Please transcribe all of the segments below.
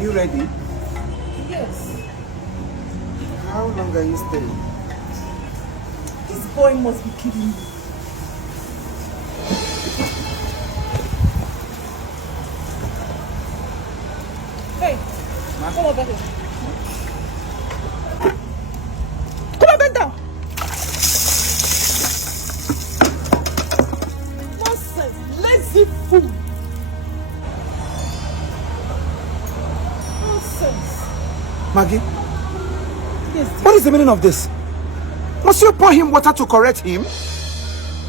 you ready? Yes. How long are you staying? This boy must be kidding me. Hey, come over here. Come on, bend down. Nonsense, lazy fool. Nonsense. Maggie? Yes, What is the meaning of this? Must you pour him water to correct him?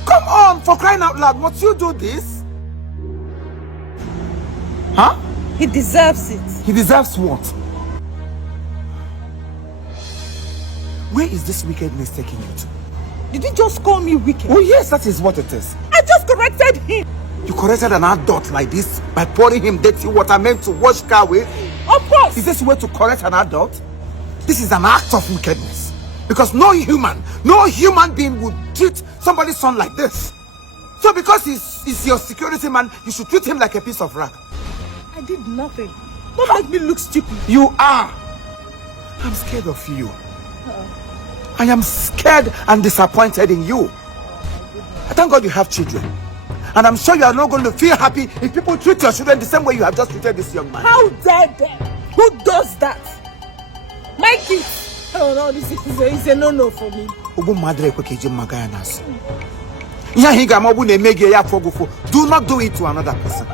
Come on, for crying out loud, must you do this? Huh? he deserves it. He deserves what? Where is this wickedness taking you to? Did you just call me wicked? Oh yes, that is what it is. I just corrected him. You corrected an adult like this by pouring him dirty water meant to wash car with? Of course. Is this way to correct an adult? This is an act of wickedness. Because no human being would treat somebody's son like this. So because he's your security man, you should treat him like a piece of rag. I did nothing. Don't make me look stupid. You are. I'm scared of you. I am scared and disappointed in you. I thank God you have children. And I'm sure you are not going to feel happy if people treat your children the same way you have just treated this young man. How dare them? Who does that? My kids. Oh no, this is a no-no for me. Do not do it to another person.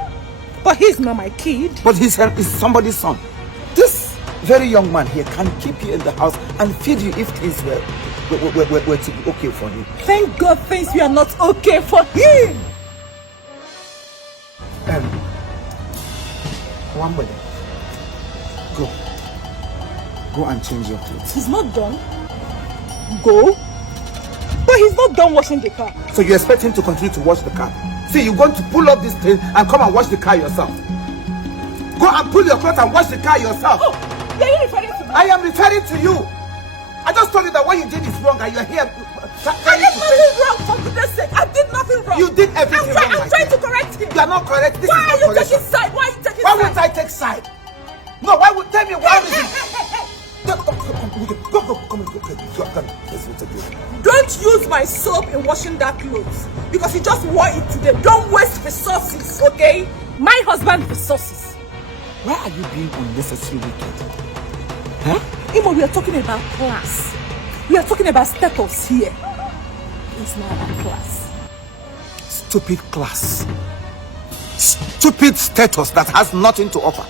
But he's not my kid. But he's somebody's son. This very young man here can keep you in the house and feed you if things were to be okay for you. Thank God things were not okay for him. One minute. Go and change your clothes. He's not done. Go. But he's not done washing the car. So you expect him to continue to wash the car? See, you're going to pull up this thing and come and wash the car yourself. Go and pull your clothes and wash the car yourself. Oh, are you referring to me? I am referring to you. I just told you that what you did is wrong and you're here. I did nothing wrong, for goodness sake. I did nothing wrong. You did everything wrong. I'm trying to correct him. You are not correct. This Why is are you not taking side? Why are you taking Why side? would I take side? No, why would tell me why would you? Don't use my soap in washing that clothes because you just wore it today. Don't waste resources, okay? My husband's resources. Why are you being unnecessary wicked? Huh? Imo, we are talking about class. We are talking about status here. It's not about class. Stupid class. Stupid status that has nothing to offer.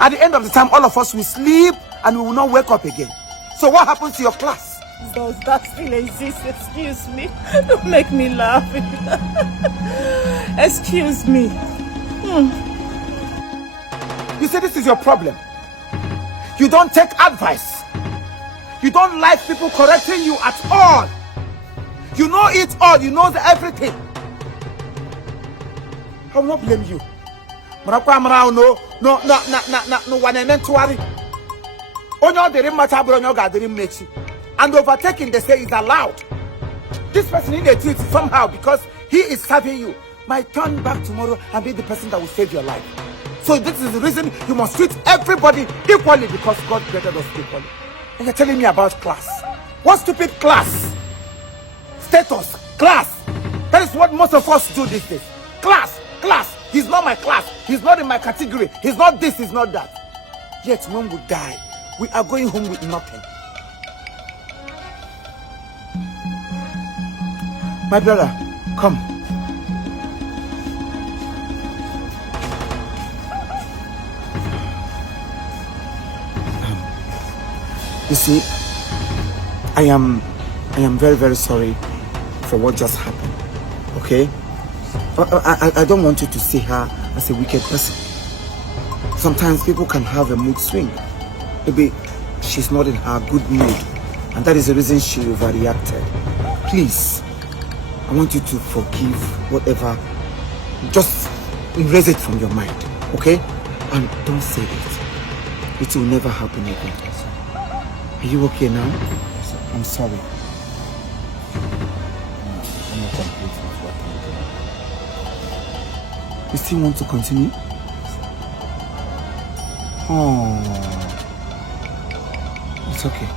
At the end of the time, all of us will sleep and we will not wake up again. So what happens to your class? Does that still exist? Excuse me. Don't make me laugh. Excuse me. You say this is your problem. You don't take advice. You don't like people correcting you at all. You know it all. You know everything. I will not blame you. And overtaking, they say, is allowed. This person in the treat somehow because he is serving you might turn back tomorrow and be the person that will save your life. So this is the reason you must treat everybody equally because God created us equally. And you're telling me about class. What stupid class? Status, class. That is what most of us do these days. Class. He's not my class. He's not in my category. He's not this, he's not that. Yet when we die, we are going home with nothing. My brother, come. You see, I am very, very sorry for what just happened. Okay? I don't want you to see her as a wicked person. Sometimes people can have a mood swing. Maybe she's not in her good mood, and that is the reason she overreacted. Please, I want you to forgive whatever. Just erase it from your mind, okay? And don't say it. It will never happen again. Are you okay now? I'm sorry. I'm not complete with what I'm doing. You still want to continue? Oh, it's okay.